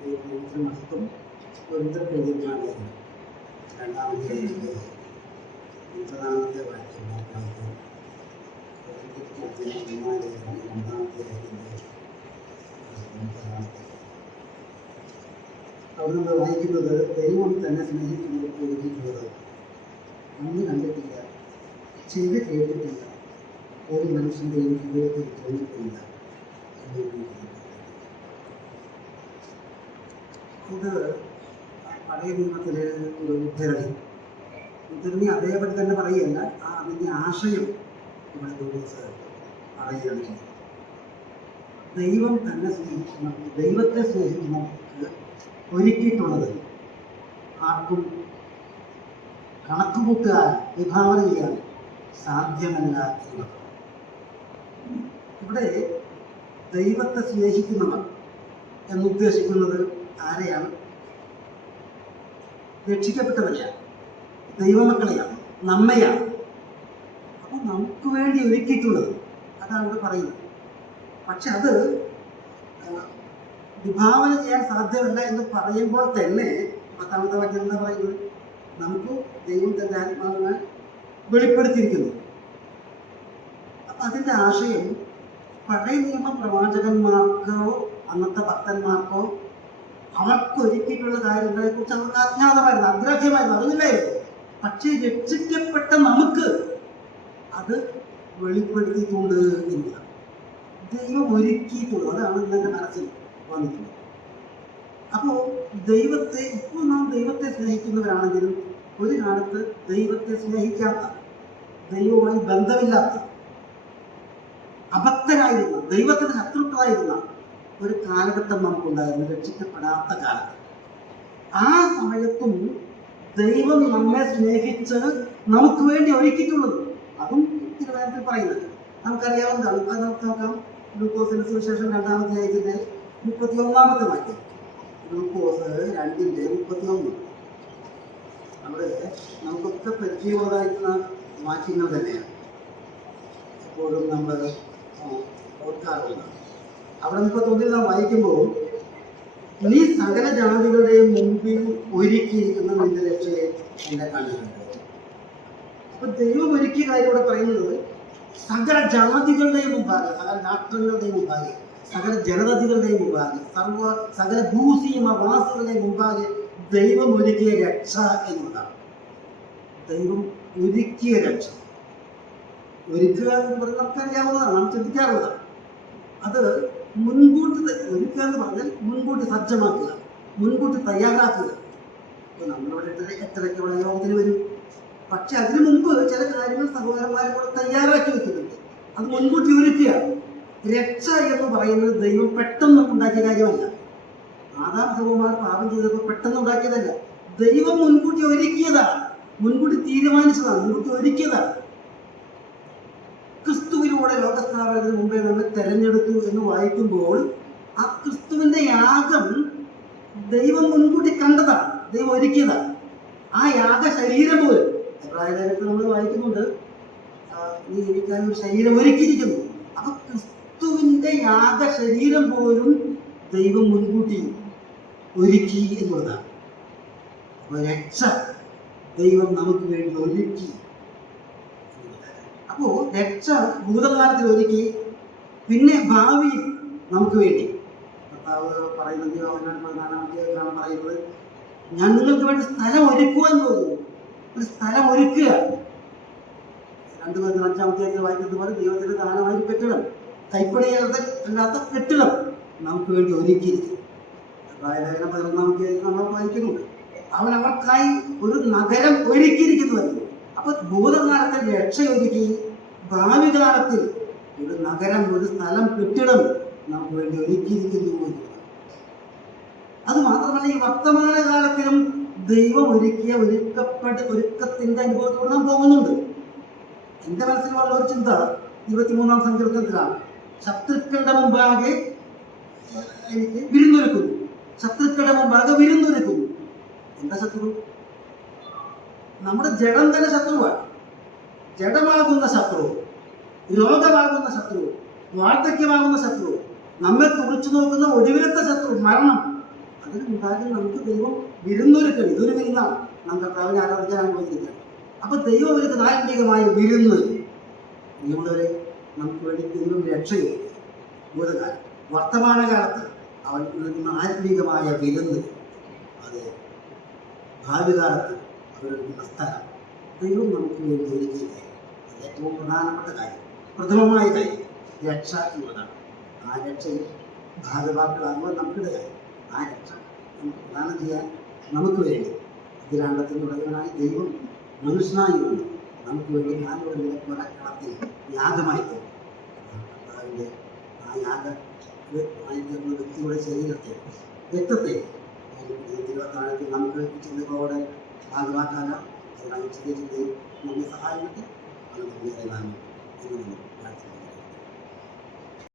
മഹത്വം പൊരുത്തപ്പെടുന്നതാണ്. രണ്ടാമത്തെ 30-ാമത്തെ വാക്യം രണ്ടാമത്തെ അവിടെ നമ്മൾ വായിക്കുന്നത് ദൈവം തന്നെ സ്നേഹിക്കുന്നവർക്ക് ഒരുക്കിയിട്ടുള്ളത് അന്ന് കണ്ടിട്ടില്ല, ചെവി കേട്ടിട്ടില്ല, ഒരു മനുഷ്യൻ്റെയും ഹൃദയത്തിൽ തോന്നിയിട്ടില്ല. ഇത് പഴയ നിയമത്തിലെ ഒരു ഉദ്ധരണി അതേപടി തന്നെ പറയുകയല്ല, അതിൻ്റെ ആശയം ഇവിടെ പറയുകയാണ്. ദൈവം തന്നെ സ്നേഹിക്കുന്ന, ദൈവത്തെ സ്നേഹിക്കുന്നവർക്ക് ഒരുക്കിയിട്ടുള്ളത് ആർക്കും കണക്കുകൂട്ടുകാൻ, വിഭാവന ചെയ്യാൻ സാധ്യമല്ല എന്നത്. ഇവിടെ ദൈവത്തെ സ്നേഹിക്കുന്നവർ എന്നുദ്ദേശിക്കുന്നത് ആരെയാണ്? രക്ഷിക്കപ്പെട്ടവരെയാണ്, ദൈവമക്കളെയാണ്, നമ്മയാണ്. അപ്പോൾ നമുക്ക് വേണ്ടി ഒരുക്കിയിട്ടുള്ളത് അതാണ് ഇവിടെ പറയുന്നത്. പക്ഷെ അത് വിഭാവന ചെയ്യാൻ സാധ്യമല്ല എന്ന് പറയുമ്പോൾ തന്നെ 10-ാമത്തെ വാക്യം എന്താ പറയുന്നത്? നമുക്ക് ദൈവം തന്റെ ആത്മാവിനാൽ വെളിപ്പെടുത്തിയിരിക്കുന്നു. അപ്പം അതിൻ്റെ ആശയം പഴയ നിയമ പ്രവാചകന്മാർക്കോ അന്നത്തെ ഭക്തന്മാർക്കോ അവർക്കൊരുക്കിയിട്ടുള്ള കാര്യങ്ങളെക്കുറിച്ച് അവർക്ക് അജ്ഞാതമായിരുന്നു, അഗ്രാഹ്യമായിരുന്നു, അറിവില്ലായിരുന്നു. പക്ഷേ രക്ഷിക്കപ്പെട്ട നമുക്ക് അത് വെളിപ്പെടുത്തിയിട്ടുണ്ട് എന്നതാണ്. ദൈവം ഒരുക്കിയിട്ടുള്ളത്, അതാണ് എൻ്റെ മനസ്സിൽ വന്നിട്ടുള്ളത്. അപ്പോൾ ദൈവത്തെ, ഇപ്പോൾ നാം ദൈവത്തെ സ്നേഹിക്കുന്നവരാണെങ്കിലും ഒരു കാലത്ത് ദൈവത്തെ സ്നേഹിക്കാത്ത, ദൈവവുമായി ബന്ധമില്ലാത്ത, അഭക്തരായിരുന്ന, ദൈവത്തിന് ശത്രുക്കളായിരുന്ന ഒരു കാലഘട്ടം നമുക്കുണ്ടായിരുന്നു, രക്ഷിക്കപ്പെടാത്ത കാലത്ത്. ആ സമയത്തും ദൈവം നമ്മെ സ്നേഹിച്ച് നമുക്ക് വേണ്ടി ഒരുക്കിയിട്ടുള്ളത്, അതും തിരുവചനത്തിൽ പറയുന്നത് നമുക്കറിയാവുന്നതാണ്. അത് നമുക്ക് നോക്കാം. ലൂക്കോസിന്റെ സുവിശേഷം 2-ാമത്തെ അധ്യായത്തിന്റെ 31-ാമത്തെ വാക്യം. ലൂക്കോസ് 2:31. അവിടെ നമുക്കൊക്കെ പരിചയമുള്ളതായിട്ടുള്ള വാക്യങ്ങൾ തന്നെയാണ്, എപ്പോഴും നമ്മൾ ഓർക്കാറുള്ളതാണ്. അവിടെ 31 നാം വായിക്കുമ്പോൾ, നീ സകല ജാതികളുടെയും മുമ്പിൽ ഒരുക്കിയിരിക്കുന്ന നിന്റെ രക്ഷയെ എന്നെ കണ്ടിട്ടുണ്ട്. അപ്പൊ ദൈവം ഒരുക്കിയ കാര്യം ഇവിടെ പറയുന്നത് സകല ജാതികളുടെയും മുമ്പാകെ, സകല രാഷ്ട്രങ്ങളുടെയും മുമ്പാകെ, സകല ജനതകളുടെയും മുമ്പാകെ, സകല ഭൂസീമവാസികളുടെയും മുമ്പാകെ ദൈവം ഒരുക്കിയ രക്ഷ എന്നുള്ളതാണ്. ദൈവം ഒരുക്കിയ രക്ഷ. ഒരുക്കുക എന്ന് പറഞ്ഞാൽ നമുക്കറിയാവുന്നതാണ്, നാം ചിന്തിക്കാറുള്ളതാണ്. അത് മുൻകൂട്ടി ഒരുക്കുക എന്ന് പറഞ്ഞാൽ മുൻകൂട്ടി സജ്ജമാക്കുക, മുൻകൂട്ടി തയ്യാറാക്കുക. ഇപ്പോൾ നമ്മളിവിടെ എട്ടരയ്ക്ക് ഇവിടെ യോഗത്തിന് വരും. പക്ഷെ അതിനു മുമ്പ് ചില കാര്യങ്ങൾ സഹോദരന്മാരെ കൂടെ തയ്യാറാക്കി വെക്കുന്നുണ്ട്. അത് മുൻകൂട്ടി ഒരുക്കുകയാണ്. രക്ഷ എന്ന് പറയുന്നത് ദൈവം പെട്ടെന്ന് ഉണ്ടാക്കിയ കാര്യമല്ല. ആദാം ഹവ്വമാർ പാപം ചെയ്തപ്പോൾ പെട്ടെന്ന് ഉണ്ടാക്കിയതല്ല. ദൈവം മുൻകൂട്ടി ഒരുക്കിയതാണ്, മുൻകൂട്ടി തീരുമാനിച്ചതാണ്, മുൻകൂട്ടി ഒരുക്കിയതാണ്. ക്രിസ്തുവിലൂടെ ലോകസ്ഥാപനത്തിന് മുമ്പേ നമ്മെ തെരഞ്ഞെടുത്തു എന്ന് വായിക്കുമ്പോൾ ആ ക്രിസ്തുവിന്റെ യാഗം ദൈവം മുൻകൂട്ടി കണ്ടതാണ്, ദൈവം ഒരുക്കിയതാണ്. ആ യാഗ ശരീരം പോലും എബ്രായലേഖനത്തിൽ നമ്മൾ വായിക്കുന്നുണ്ട്, നീ എനിക്കായി ഒരു ശരീരം ഒരുക്കിയിരിക്കുന്നു. അപ്പൊ ക്രിസ്തുവിന്റെ യാഗ ശരീരം പോലും ദൈവം മുൻകൂട്ടി ഒരുക്കി എന്നുള്ളതാണ്. അപ്പൊ രക്ഷ ദൈവം നമുക്ക് വേണ്ടി ഒരുക്കി. അപ്പോ രക്ഷ ഭൂതകാലത്തിൽ ഒരുക്കി, പിന്നെ ഭാവിയിൽ നമുക്ക് വേണ്ടി കർത്താവ് പറയുന്നത്, യോഹന്നാൻ 14-ാം പറയുന്നത്, ഞാൻ നിങ്ങൾക്ക് വേണ്ടി സ്ഥലം ഒരുക്കുവാൻ പോകുന്നു. ഒരു സ്ഥലം ഒരുക്കുക. 2-5 വായിക്കുന്നത് പോലെ ദൈവത്തിന്റെ ദാനമായ ഒരു കെട്ടിടം, കൈപ്പണിയല്ലാത്ത കെട്ടിടം നമുക്ക് വേണ്ടി ഒരുക്കിയിരിക്കുന്നു. അതായത് 11-ാമത്തെ നമ്മൾ വായിക്കുന്നുണ്ട്, അവൻ അവർക്കായി ഒരു നഗരം ഒരുക്കിയിരിക്കുന്നുവല്ലോ. അപ്പൊ ഭൂതകാലത്തിൽ രക്ഷയൊരുക്കി, ഭാവി കാലത്തിൽ ഒരു നഗരം, ഒരു സ്ഥലം, കെട്ടിടം നമുക്ക് വേണ്ടി ഒരുക്കിയിരിക്കുന്നു. അത് മാത്രമല്ല, ഈ വർത്തമാന കാലത്തിലും ദൈവം ഒരുക്കിയ ഒരുക്കത്തിന്റെ അനുഭവത്തോടെ നാം പോകുന്നുണ്ട്. എന്റെ മനസ്സിൽ വന്ന ഒരു ചിന്ത 23-ാം സങ്കീർത്തനത്തിലാണ്. ശത്രുക്കളുടെ മുമ്പാകെ എനിക്ക് വിരുന്നൊരുക്കുന്നു, ശത്രുക്കളുടെ മുമ്പാകെ വിരുന്നൊരുക്കുന്നു. എന്താ ശത്രു? നമ്മുടെ ജഡം തന്നെ ശത്രുവാണ്. ജഡമാകുന്ന ശത്രു, രോഗമാകുന്ന ശത്രു, വാർദ്ധക്യമാകുന്ന ശത്രു, നമ്മെ തുറച്ചു നോക്കുന്ന ഒടുവിലത്തെ ശത്രു മരണം, അതിനുണ്ടാകും നമുക്ക് ദൈവം വിരുന്നൊരുക്കണം. ഇതൊരു വിരുന്നാണ്, നാം കർത്താവിനെ ആരാധിക്കാൻ അനുവദിക്കുന്നത്. അപ്പൊ ദൈവം ഒരുക്കുന്ന ആത്മീകമായ വിരുന്ന് നിങ്ങളവരെ നമുക്ക് വേണ്ടി ദൈവം രക്ഷയും ഭൂതകാലം വർത്തമാനകാലത്ത് അവൻ ഒരുക്കുന്ന ആത്മീകമായ വിരുന്ന്, അത് ഭാവികാലത്ത് അവരൊരുക്കുന്ന സ്ഥലം ദൈവം നമുക്ക് വേണ്ടി ഒരുക്കുകയായി. അത് ഏറ്റവും പ്രധാനപ്പെട്ട കാര്യം, പ്രഥമമായ കാര്യം രക്ഷ എന്നുള്ളതാണ്. ആ രക്ഷയിൽ ഭാഗവാക്കുകളാകുമ്പോൾ നമുക്കിടയായി ആ രക്ഷ നമുക്ക് പ്രദാനം ചെയ്യാൻ നമുക്ക് വേണ്ടി ഇതിലാണ്ടത്തിൽ ഉടയവനായി ദൈവം മനുഷ്യനായി വന്നു നമുക്ക് വേണ്ടി കാലുകളിലെ കൊലക്കളത്തിൽ യാഗമായി തീർന്നു. കർത്താവിൻ്റെ ആ യാഗമായി തീർന്ന വ്യക്തിയുടെ ശരീരത്തെ രക്തത്തെ തിരുവത്താഴത്തിൽ നമുക്ക് ചിന്തകളോടെ ഭാഗമാക്കാനാം. അതിനായി ചെറിയ ചിന്തയും നമ്മെ സഹായിക്കട്ടെ. അത് നമ്മെ പ്രാർത്ഥിക്കുന്നു.